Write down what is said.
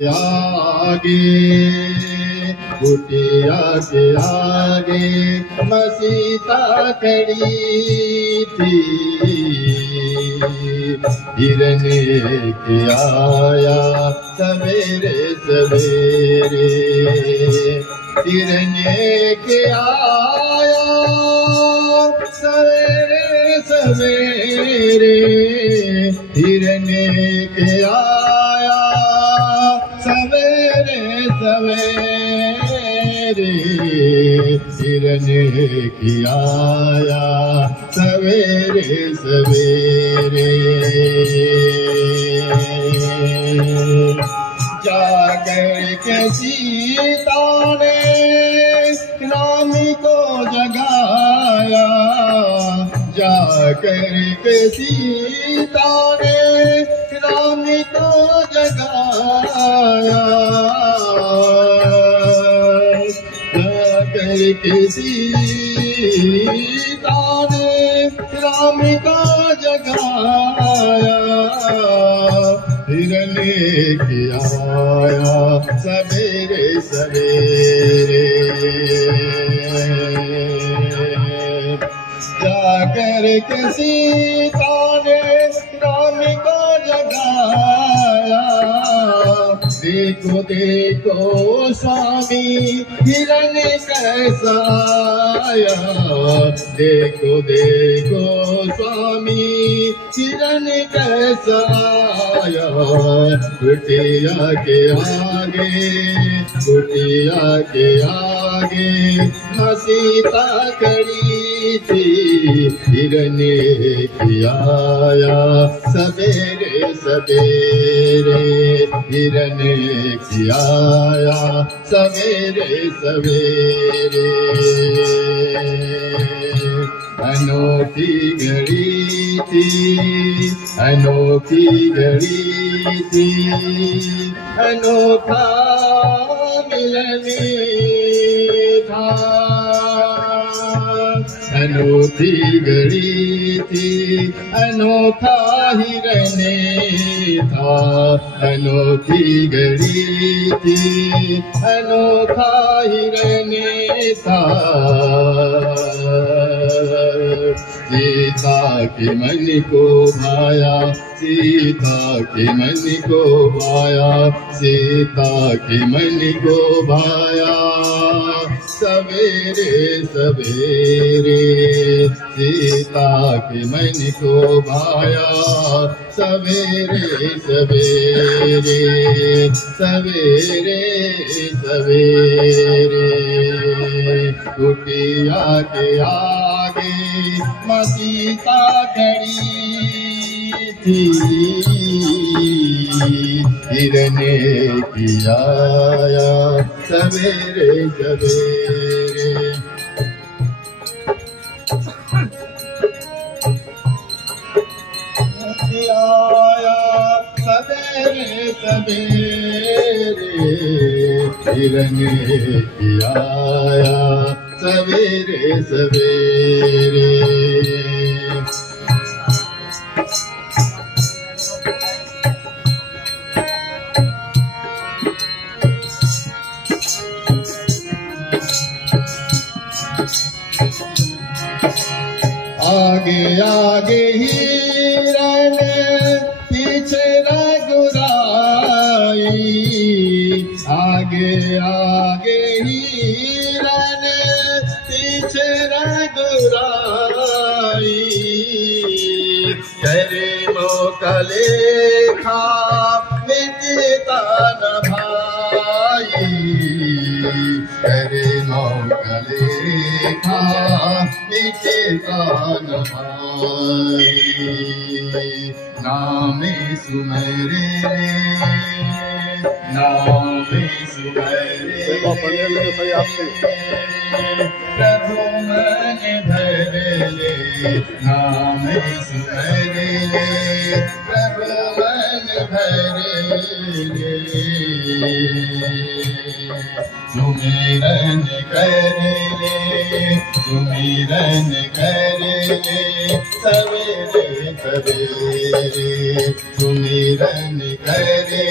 आगे कुटिया के आगे मसीता खड़ी थी। हिरने के आया सवेरे सवेरे, हिरने के आया सवेरे सवेरे, हिरने के आया सवेरे सवेरे, हिरने की आया सवेरे सवेरे। जाकर के सीता ने राम को जगाया, जाकर के सीता ने राम को जगाया, जाकर के सीता ने राम को जगाया, हिरने की आया सवेरे सवेरे। जाकर के सीता ने राम को जगाया, देखो देखो स्वामी हिरण कैसा आया, देखो देखो स्वामी हिरण कैसा आया। कुटिया के आगे, कुटिया के आगे सीता खड़ी थी। हिरने की आया सवेरे सवेरे, हिरने की आया सवेरे सवेरे। अनोखी घड़ी थी, अनोखी घड़ी थी, अनोखा मिलन था। अनोखी घड़ी थी, अनोखा हिरने था। अनोखी घड़ी थी, अनोखा हिरने था। सीता के मन को भाया, सीता के मन को भाया, सीता के मन को भाया सवेरे सवेरे। सीता के मन को भाया सवेरे सवेरे, सवेरे सवेरे। कुटिया के आगे सीता खड़ी थी। हिरने की आया सवेरे सवेरे। आया सवेरे सवेरे, हिरने की आया सवेरे सवेरे। आगे आगे हिरन पीछे रघुराई, आगे आगे हिरन पीछे रघुराई। करे मौका लेखा मिटता न भाई, करे मौका लेखा मिटता न भाई। नाम सुमेरे, नाम सुमेरे, प्रभु मन भर ले। नाम सुमेरे, प्रभु मन भर ले। सुमिरन कर ले, सुमिरन कर ले सवेरे सवेरे, सुमिरन कर ले।